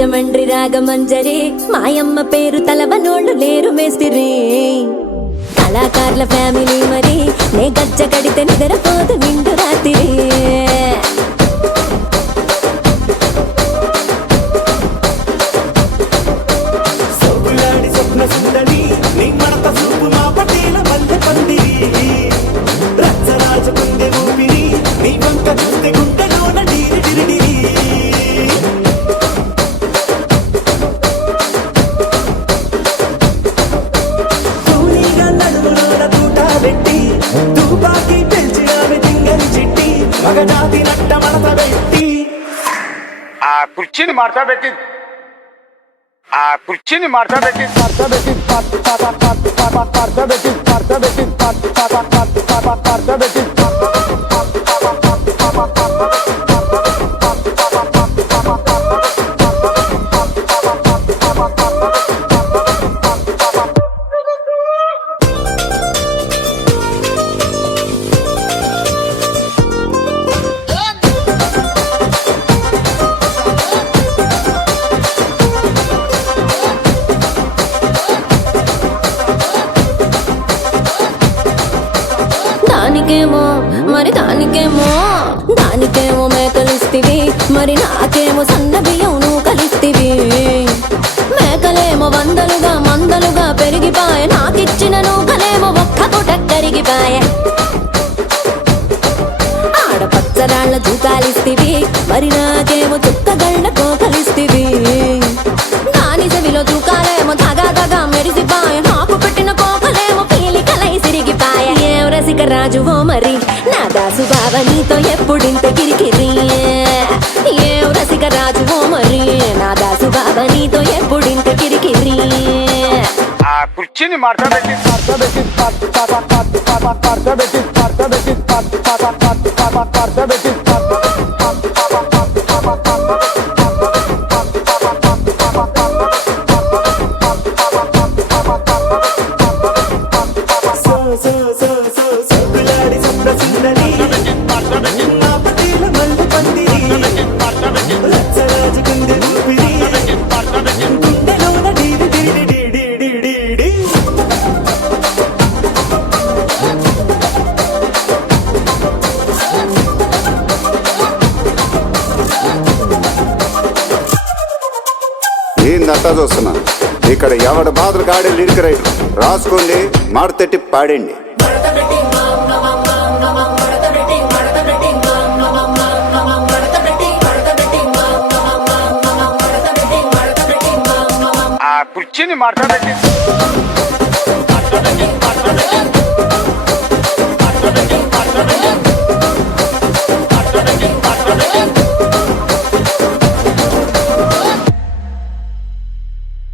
రాజమండ్రి రాగమంజరి మాయమ్మ పేరు తలవనోళ్ళు లేరు మేస్తిరి కళాకారుల ఫ్యామిలీ మరి నే గజ్జ కడితే నిద్రపోదు నిండు రాత్రి కుర్చీని మార్చబెట్టి దానికేమో మేకలిస్తివి మరి నాకేమో సన్న బియ్యం నువ్వు కలిస్తివి మేకలేమో వందలుగా మందలుగా పెరిగిపాయ నాకిచ్చిన నూకలేమో ఒక్క పూట కరిగిపాయ ఆడపచ్చరాళ్ల జూకాలిస్తివి మరి నాకేమో చుక్కగళ్ళ కోకలిస్తివి దాని చెవిలో జూకాలేమో దగా మెరిసిపాయ నాకు పెట్టిన కోకలేమో పీలికలై సిరిగిపాయ ఏం రసిక రాజువో మరి నా దాసు బావ నీతో ఎప్పుడింత కిరికిరి ఏం రసిక రాజువో మరి నా దాసు బావ నీతో ఎప్పుడింత కిరికిరి కుర్చీని మార్చబెట్టి ఏందంతా చూస్తున్నా ఇక్కడ ఎవడ బాధలు కాడే లిరిక్ రైటర్ రాసుకోండి మాడతెట్టి పాడండి. కుర్చీని మార్చబెట్టి